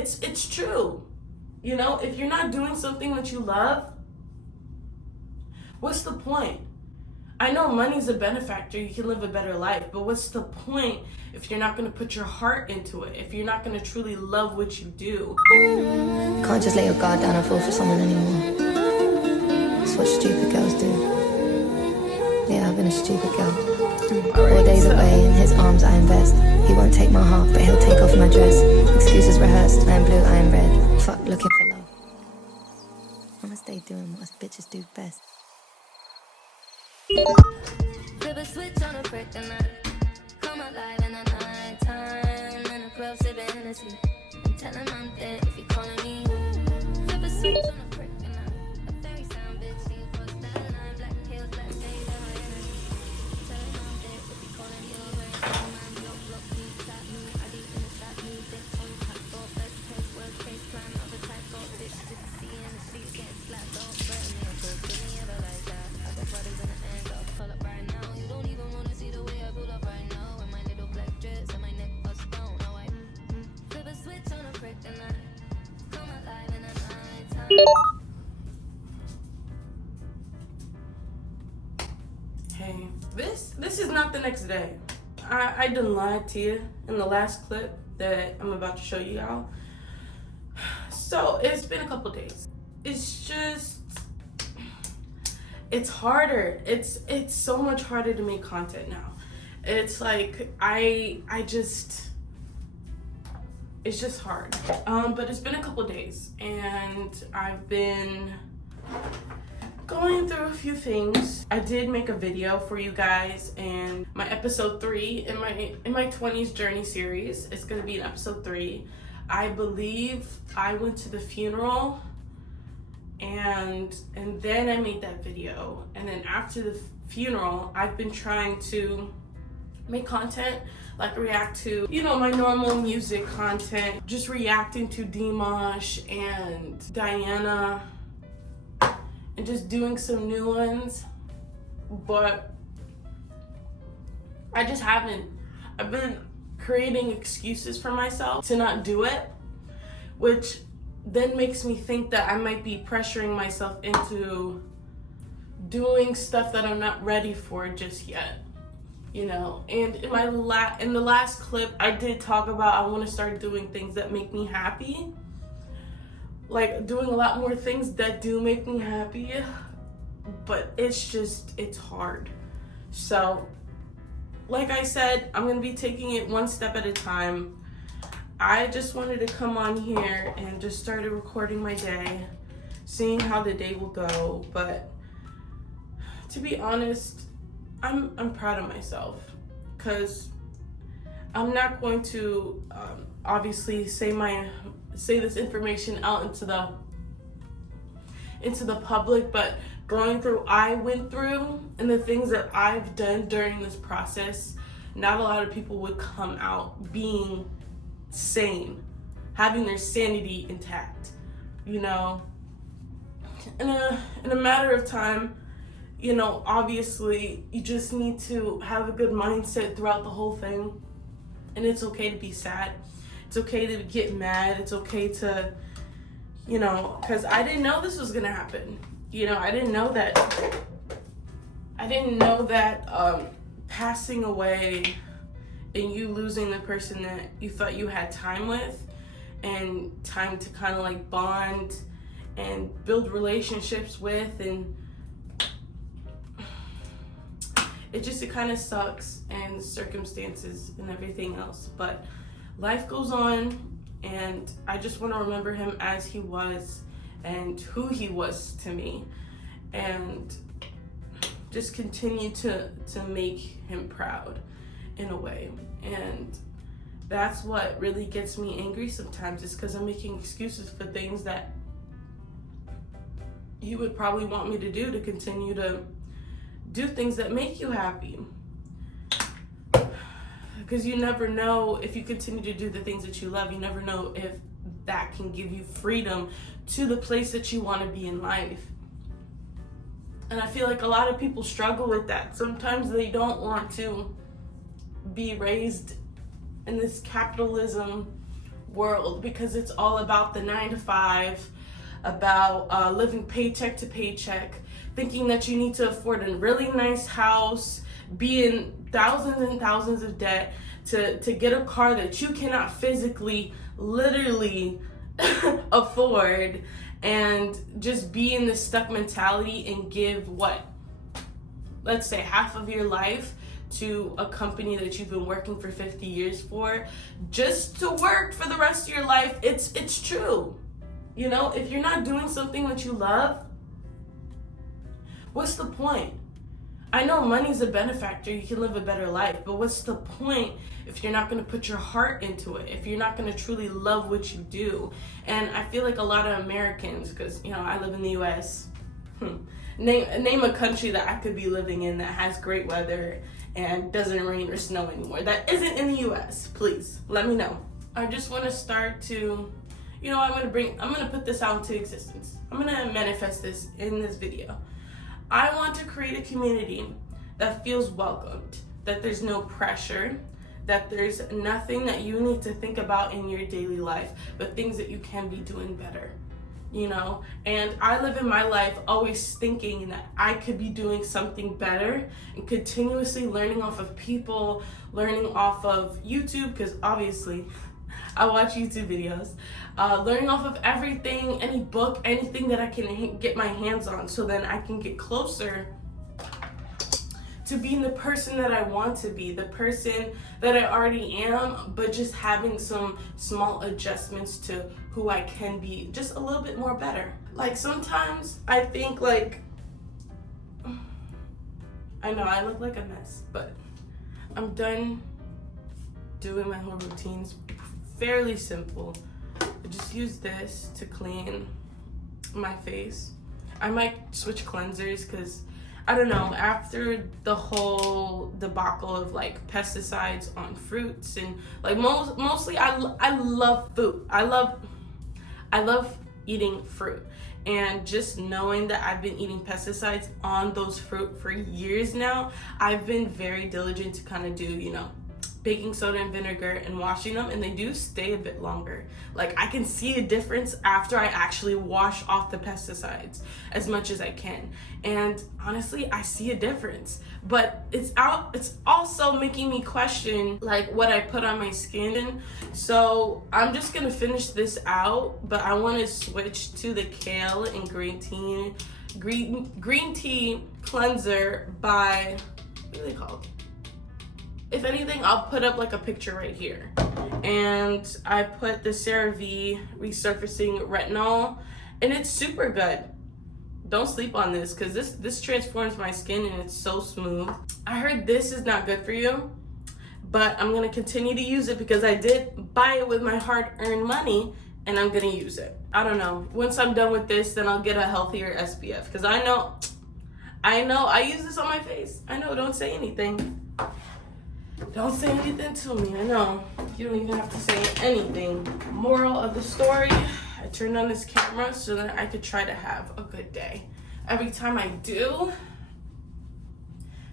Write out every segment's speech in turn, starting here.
it's true. You know, if you're not doing something that you love, what's the point? I know money's a benefactor, you can live a better life, but what's the point if you're not going to put your heart into it, if you're not going to truly love what you do? Can't just let your guard down and fall for someone anymore. That's what stupid girls do. Yeah, I've been a stupid girl. 4 days away, in his arms I invest. He won't take my heart, but he'll take off my dress. Excuses rehearsed, I am blue, I am red. Fuck looking for love. I'ma stay doing what us bitches do best. Flip a switch on a brick and I come alive in the night time. In a club sipping Hennessy and tell him I'm dead if he calling me. Flip a switch on a brick and I a very sound bitch. You cross that line, black heels, black stains on my energy. Tell him I'm dead if he calling you. Very sound man, block me, tap me, I deep in the shot me, bitch on top, go best case, worst case, plan of the type, go bitch, just see in the streets, get slapped, don't threaten me, go to me ever like that. I got brothers in the end, go pull up right now. You don't even wanna see the way I pull up right now. And my little black dress and my neck a stone. Now I flip a switch on a brick and I come alive in the night time. Hey, this is not the next day. I done lied to you in the last clip that I'm about to show you y'all. So it's been a couple days. It's just, it's harder. It's so much harder to make content now. It's like it's just hard. But it's been a couple days and I've been going through a few things. I did make a video for you guys and my episode 3 in my 20's journey series. It's gonna be in episode 3. I believe I went to the funeral and then I made that video. And then after the funeral, I've been trying to make content, like react to, you know, my normal music content, just reacting to Dimash and Diana and just doing some new ones. But I just haven't. I've been creating excuses for myself to not do it, which then makes me think that I might be pressuring myself into doing stuff that I'm not ready for just yet, you know. And in the last clip, I did talk about I want to start doing things that make me happy, like doing a lot more things that do make me happy, but it's hard. So like I said, I'm gonna be taking it one step at a time. I just wanted to come on here and just started recording my day, seeing how the day will go. But to be honest, I'm proud of myself, because I'm not going to obviously say this information out into the public, but I went through and the things that I've done during this process, not a lot of people would come out being sane, having their sanity intact, you know. In a matter of time, you know, obviously you just need to have a good mindset throughout the whole thing. And it's okay to be sad. It's okay to get mad. It's okay to, you know, because I didn't know this was gonna happen. You know, I didn't know that passing away and you losing the person that you thought you had time with and time to kind of like bond and build relationships with, and it kind of sucks, and circumstances and everything else, but life goes on, and I just want to remember him as he was and who he was to me, and just continue to make him proud in a way. And that's what really gets me angry sometimes, is because I'm making excuses for things that he would probably want me to do, to continue to do things that make you happy. Because you never know, if you continue to do the things that you love, you never know if that can give you freedom to the place that you want to be in life. And I feel like a lot of people struggle with that. Sometimes they don't want to be raised in this capitalism world, because it's all about the 9 to 5, about living paycheck to paycheck, thinking that you need to afford a really nice house, be in thousands and thousands of debt to get a car that you cannot physically, literally afford, and just be in this stuck mentality and give what, let's say half of your life to a company that you've been working for 50 years for, just to work for the rest of your life. It's true. You know, if you're not doing something that you love, what's the point? I know money's a benefactor, you can live a better life, but what's the point if you're not going to put your heart into it, if you're not going to truly love what you do? And I feel like a lot of Americans, because, you know, I live in the US, name a country that I could be living in that has great weather and doesn't rain or snow anymore that isn't in the US. Please let me know. I just want to start to, you know, I'm gonna put this out into existence. I'm gonna manifest this in this video. I want to create a community that feels welcomed, that there's no pressure, that there's nothing that you need to think about in your daily life, but things that you can be doing better. You know, and I live in my life always thinking that I could be doing something better, and continuously learning off of people, learning off of YouTube, because obviously I watch YouTube videos, learning off of everything, any book, anything that I can get my hands on, so then I can get closer to being the person that I want to be, the person that I already am, but just having some small adjustments to who I can be just a little bit more better. Like sometimes I think like, I know I look like a mess, but I'm done doing my whole routines. Fairly simple. I just use this to clean my face. I might switch cleansers because I don't know, after the whole debacle of like pesticides on fruits and like mostly I love food. I love eating fruit, and just knowing that I've been eating pesticides on those fruit for years now, I've been very diligent to kind of do, you know, baking soda and vinegar and washing them, and they do stay a bit longer. Like I can see a difference after I actually wash off the pesticides as much as I can, and honestly I see a difference. But it's also making me question like what I put on my skin. So I'm just gonna finish this out, but I want to switch to the kale and green tea cleanser by, what are they called? If anything, I'll put up like a picture right here. And I put the CeraVe Resurfacing Retinol, and it's super good. Don't sleep on this, because this transforms my skin and it's so smooth. I heard this is not good for you, but I'm gonna continue to use it because I did buy it with my hard-earned money, and I'm gonna use it. I don't know. Once I'm done with this, then I'll get a healthier SPF, because I know I use this on my face. I know, don't say anything. Don't say anything to me. I know. You don't even have to say anything. Moral of the story, I turned on this camera so that I could try to have a good day. Every time I do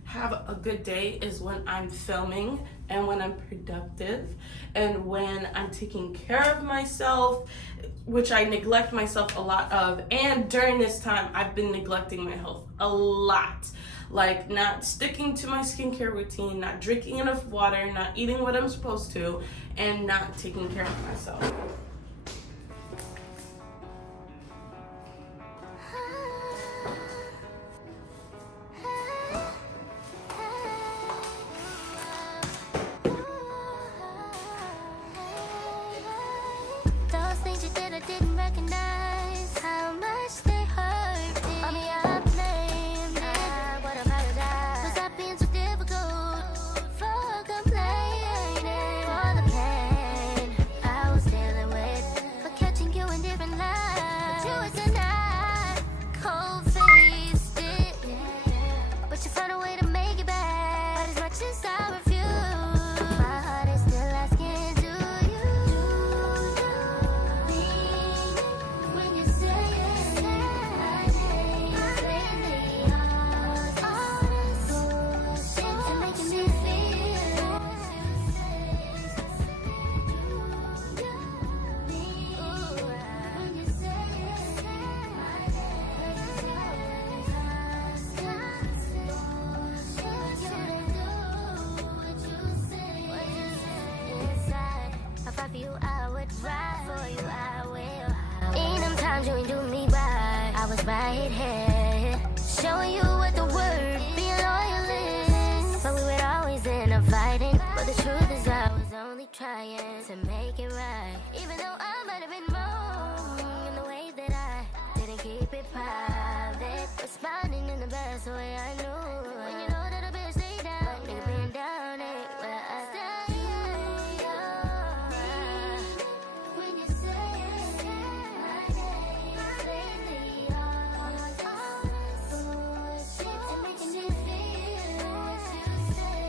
have a good day is when I'm filming and when I'm productive and when I'm taking care of myself, which I neglect myself a lot of. And during this time, I've been neglecting my health a lot. Like not sticking to my skincare routine, not drinking enough water, not eating what I'm supposed to, and not taking care of myself. Those things you did, I didn't recognize how much they hurt me. I mean, I blamed it. What about it? Was I being too difficult for complaining? For the pain I was dealing with. times you ain't do me right. I was right here, showing you what the word being loyal is. But we would always end up fighting. But the truth is I was only trying to make it right. Even though I might have been wrong in the way that I didn't keep it private. Responding in the best way I knew. When you know that a bitch stay down, nigga been down ain't where I stay. When you say my name lately, all this bullshit and making me feel what you say.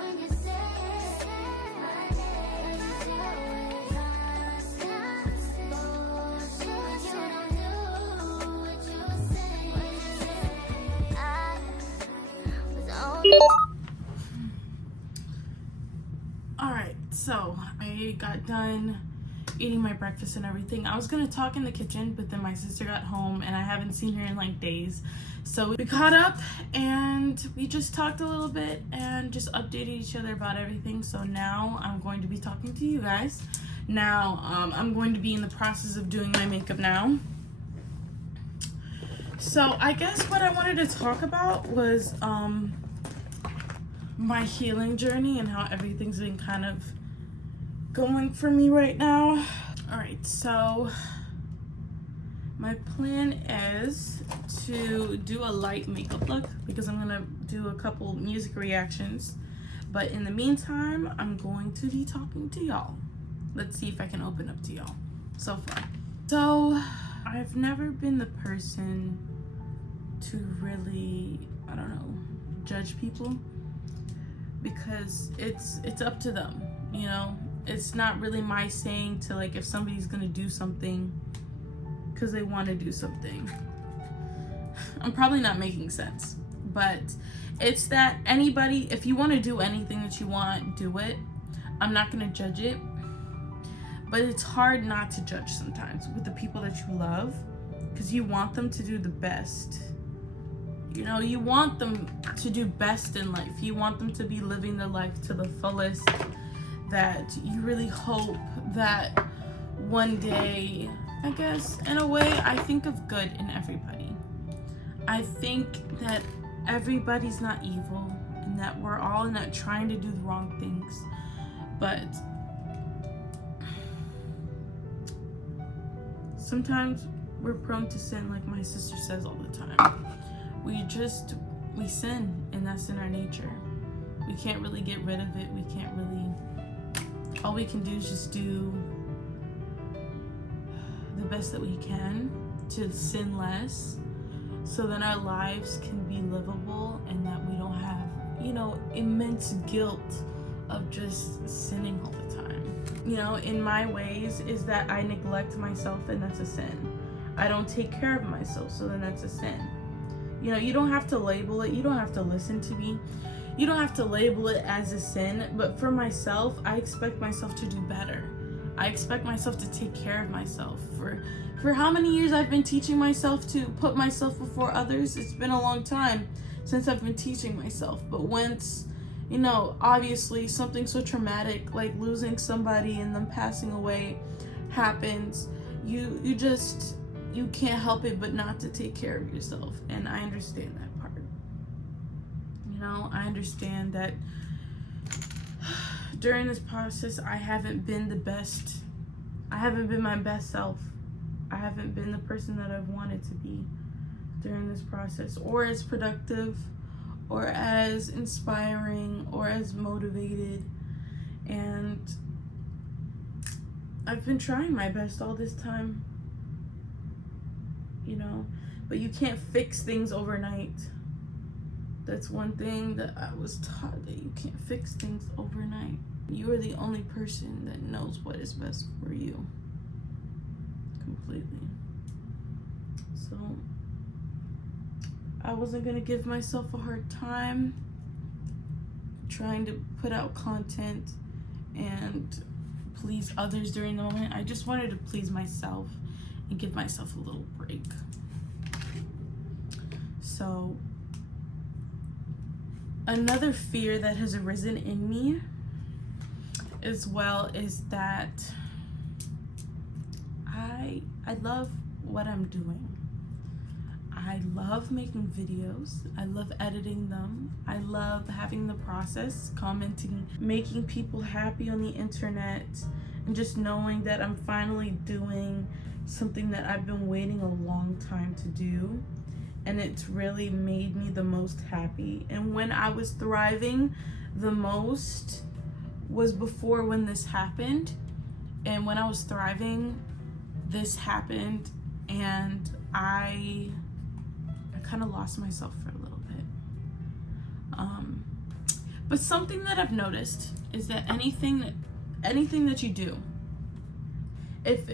When you say my name, bullshit, you don't do what you say. I was only. Alright, so I got done eating my breakfast and everything. I was gonna talk in the kitchen, but then my sister got home and I haven't seen her in like days. So we caught up and we just talked a little bit and just updated each other about everything. So now I'm going to be talking to you guys. Now I'm going to be in the process of doing my makeup now. So I guess what I wanted to talk about was my healing journey and how everything's been kind of going for me right now. All right, so my plan is to do a light makeup look because I'm gonna do a couple music reactions, but in the meantime I'm going to be talking to y'all. Let's see if I can open up to y'all so far. So I've never been the person to really, I don't know, judge people, because it's up to them, you know. It's not really my saying to, like, if somebody's gonna do something because they want to do something. I'm probably not making sense, but it's that anybody, if you want to do anything that you want, do it. I'm not gonna judge it, but it's hard not to judge sometimes with the people that you love, because you want them to do the best. You know, you want them to do best in life. You want them to be living their life to the fullest, that you really hope that one day, I guess, in a way, I think of good in everybody. I think that everybody's not evil and that we're all not trying to do the wrong things, but sometimes we're prone to sin, like my sister says all the time. We sin, and that's in our nature. We can't really get rid of it. We can't really, all we can do is just do the best that we can to sin less, so then our lives can be livable and that we don't have, you know, immense guilt of just sinning all the time. You know, in my ways is that I neglect myself, and that's a sin. I don't take care of myself, so then that's a sin. You know, you don't have to label it. You don't have to listen to me. You don't have to label it as a sin. But for myself, I expect myself to do better. I expect myself to take care of myself. For how many years I've been teaching myself to put myself before others? It's been a long time since I've been teaching myself. But once, you know, obviously something so traumatic like losing somebody and them passing away happens, you can't help it but not to take care of yourself. And I understand that part. You know, I understand that during this process, I haven't been the best. I haven't been my best self. I haven't been the person that I've wanted to be during this process, or as productive, or as inspiring, or as motivated. And I've been trying my best all this time. You know, but you can't fix things overnight. That's one thing that I was taught, that you can't fix things overnight. You are the only person that knows what is best for you. Completely. So I wasn't gonna give myself a hard time trying to put out content and please others during the moment. I just wanted to please myself and give myself a little break. So another fear that has arisen in me as well is that I love what I'm doing. I love making videos. I love editing them. I love having the process, commenting, making people happy on the internet, and just knowing that I'm finally doing something that I've been waiting a long time to do. And it's really made me the most happy. And when I was thriving the most was before when this happened. And when I was thriving, this happened, and I kind of lost myself for a little bit. But something that I've noticed is that anything that you do, if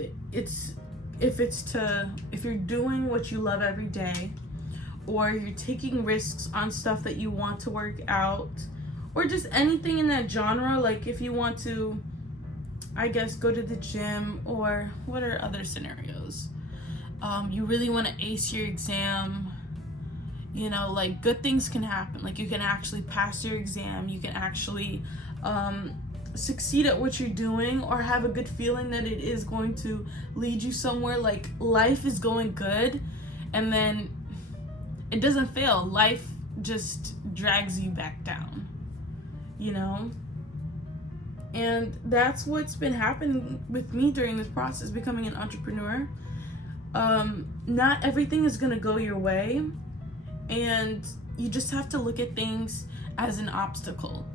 you're doing what you love every day, or you're taking risks on stuff that you want to work out, or just anything in that genre, like if you want to, I guess, go to the gym, or what are other scenarios? You really want to ace your exam, you know, like good things can happen. Like you can actually pass your exam, you can actually succeed at what you're doing, or have a good feeling that it is going to lead you somewhere. Like life is going good, and then it doesn't fail. Life just drags you back down, you know? And that's what's been happening with me during this process, becoming an entrepreneur. Not everything is gonna go your way, and you just have to look at things as an obstacle.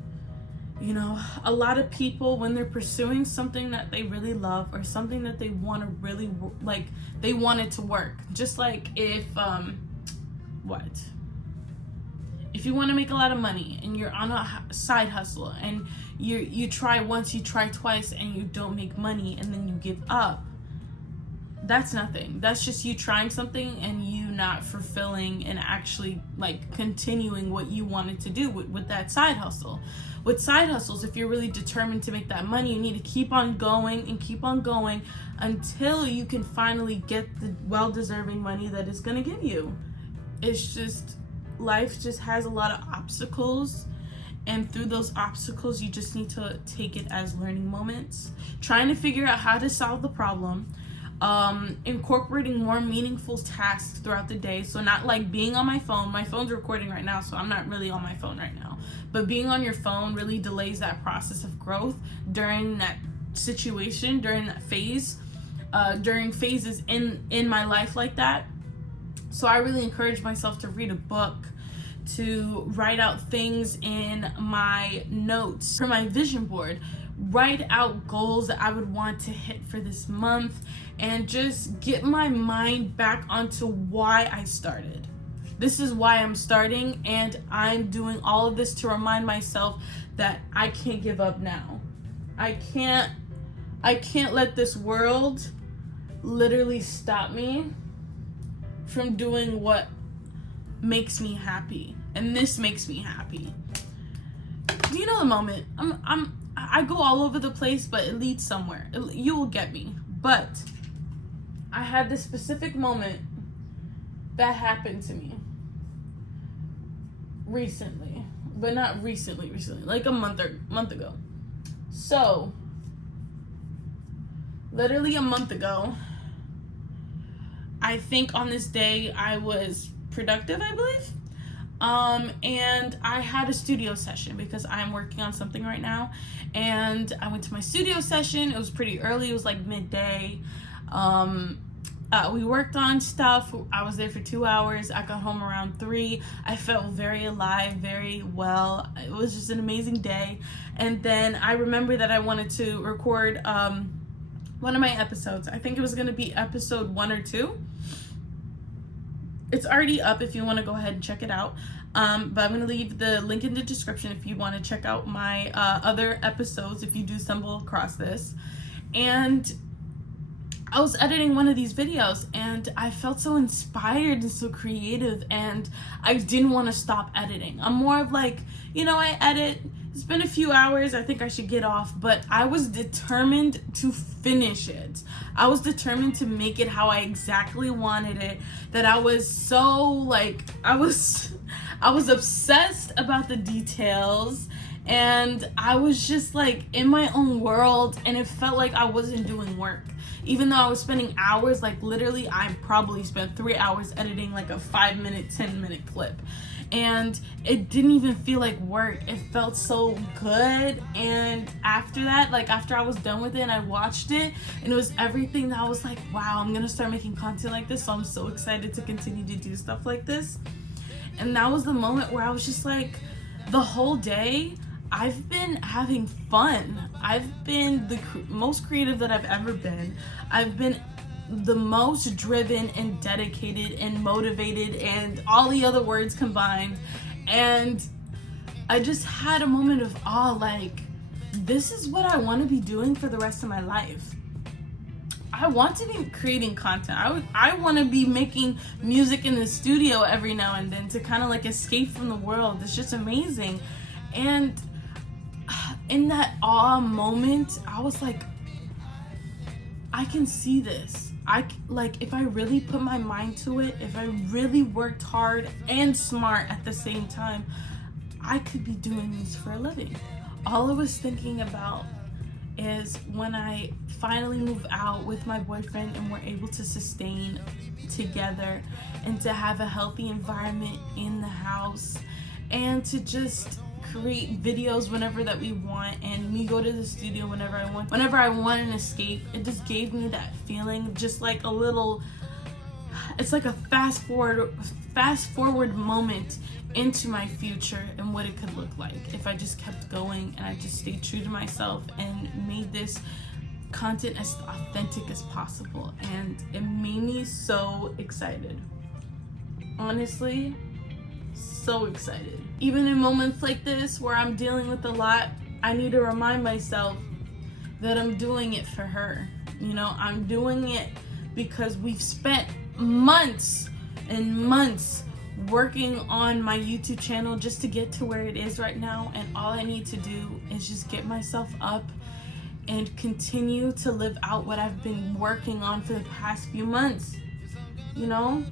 You know, a lot of people, when they're pursuing something that they really love, or something that they want to really, like, they want it to work. Just like if you want to make a lot of money and you're on a side hustle, and you try once, you try twice, and you don't make money, and then you give up. That's nothing. That's just you trying something and you not fulfilling and actually like continuing what you wanted to do with that side hustle. With side hustles, if you're really determined to make that money, you need to keep on going and keep on going until you can finally get the well-deserving money that it's gonna give you. It's just, life just has a lot of obstacles, and through those obstacles, you just need to take it as learning moments, trying to figure out how to solve the problem, incorporating more meaningful tasks throughout the day. So not like being on my phone's recording right now, so I'm not really on my phone right now, but being on your phone really delays that process of growth during that situation, during that phase, during phases in my life like that. So I really encourage myself to read a book, to write out things in my notes for my vision board, write out goals that I would want to hit for this month, and just get my mind back onto why I started. This is why I'm starting, and I'm doing all of this to remind myself that I can't give up now. I can't let this world literally stop me from doing what makes me happy. And this makes me happy. Do you know the moment? I go all over the place, but it leads somewhere. You will get me. But I had this specific moment that happened to me recently, but not recently, like a month ago. So, literally a month ago, I think on this day I was productive, I believe. And I had a studio session because I'm working on something right now. And I went to my studio session. It was pretty early. It was like midday. We worked on stuff. I was there for 2 hours. I got home around 3. I felt very alive, very well. It was just an amazing day. And then I remember that I wanted to record one of my episodes. I think it was going to be episode 1 or 2. It's already up if you want to go ahead and check it out. But I'm going to leave the link in the description if you want to check out my other episodes if you do stumble across this. And I was editing one of these videos and I felt so inspired and so creative, and I didn't want to stop editing. I'm more of like, you know, I edit, it's been a few hours, I think I should get off, but I was determined to finish it. I was determined to make it how I exactly wanted it, that I was so like, I was obsessed about the details, and I was just like in my own world, and it felt like I wasn't doing work. Even though I was spending hours, like literally I probably spent 3 hours editing like a 5-minute, 10-minute clip. And it didn't even feel like work. It felt so good. And after that, like after I was done with it and I watched it, and it was everything that I was like, wow, I'm gonna start making content like this. So I'm so excited to continue to do stuff like this. And that was the moment where I was just like, the whole day I've been having fun. I've been the most creative that I've ever been. I've been the most driven and dedicated and motivated and all the other words combined. And I just had a moment of awe, like, this is what I want to be doing for the rest of my life. I want to be creating content. I want to be making music in the studio every now and then to kind of like escape from the world. It's just amazing. And in that awe moment, I was like, I can see this. If I really put my mind to it, if I really worked hard and smart at the same time, I could be doing this for a living. All I was thinking about is when I finally move out with my boyfriend and we're able to sustain together and to have a healthy environment in the house and to just create videos whenever that we want, and me go to the studio whenever I want an escape. It just gave me that feeling, just like a little, it's like a fast forward moment into my future and what it could look like if I just kept going and I just stayed true to myself and made this content as authentic as possible. And it made me so excited, honestly, so excited. Even in moments like this where I'm dealing with a lot, I need to remind myself that I'm doing it for her. You know, I'm doing it because we've spent months and months working on my YouTube channel just to get to where it is right now. And all I need to do is just get myself up and continue to live out what I've been working on for the past few months. You know?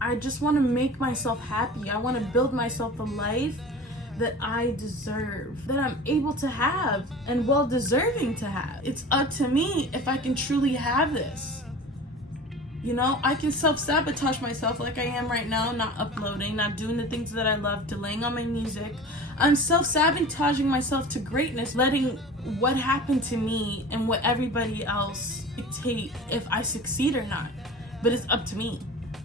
I just want to make myself happy. I want to build myself a life that I deserve, that I'm able to have and well deserving to have. It's up to me if I can truly have this. You know, I can self-sabotage myself like I am right now, not uploading, not doing the things that I love, delaying on my music. I'm self-sabotaging myself to greatness, letting what happened to me and what everybody else dictate if I succeed or not. But it's up to me.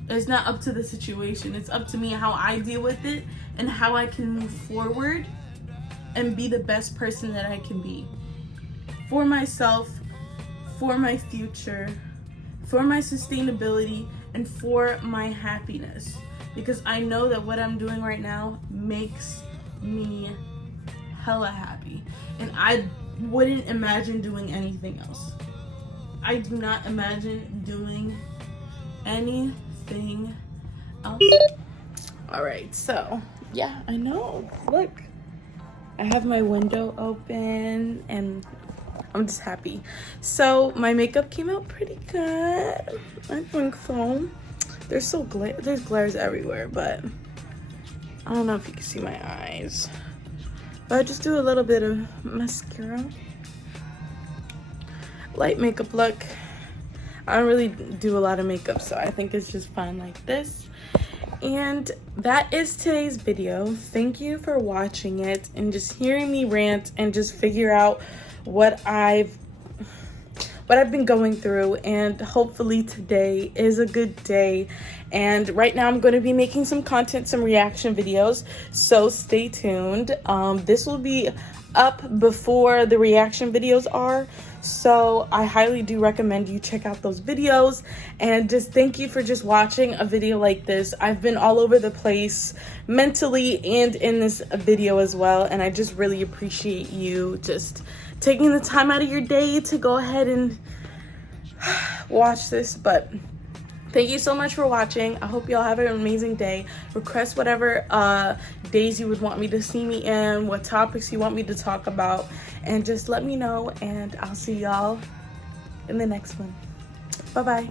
It's not up to the situation. It's up to me how I deal with it and how I can move forward and be the best person that I can be. For myself, for my future, for my sustainability, and for my happiness. Because I know that what I'm doing right now makes me hella happy. And I wouldn't imagine doing anything else. I do not imagine doing anything else. Alright, so yeah, I know. Look, I have my window open and I'm just happy. So my makeup came out pretty good. I think so. There's glares everywhere, but I don't know if you can see my eyes. But I just do a little bit of mascara. Light makeup look. I don't really do a lot of makeup, so I think it's just fun like this. And that is today's video. Thank you for watching it and just hearing me rant and just figure out what I've been going through. And hopefully today is a good day. And right now I'm going to be making some content, some reaction videos, so stay tuned. This will be up before the reaction videos are, so I highly do recommend you check out those videos. And just thank you for just watching a video like this. I've been all over the place mentally and in this video as well, and I just really appreciate you just taking the time out of your day to go ahead and watch this. But thank you so much for watching. I hope y'all have an amazing day. Request whatever days you would want me to see me in, what topics you want me to talk about, and just let me know, and I'll see y'all in the next one. Bye-bye.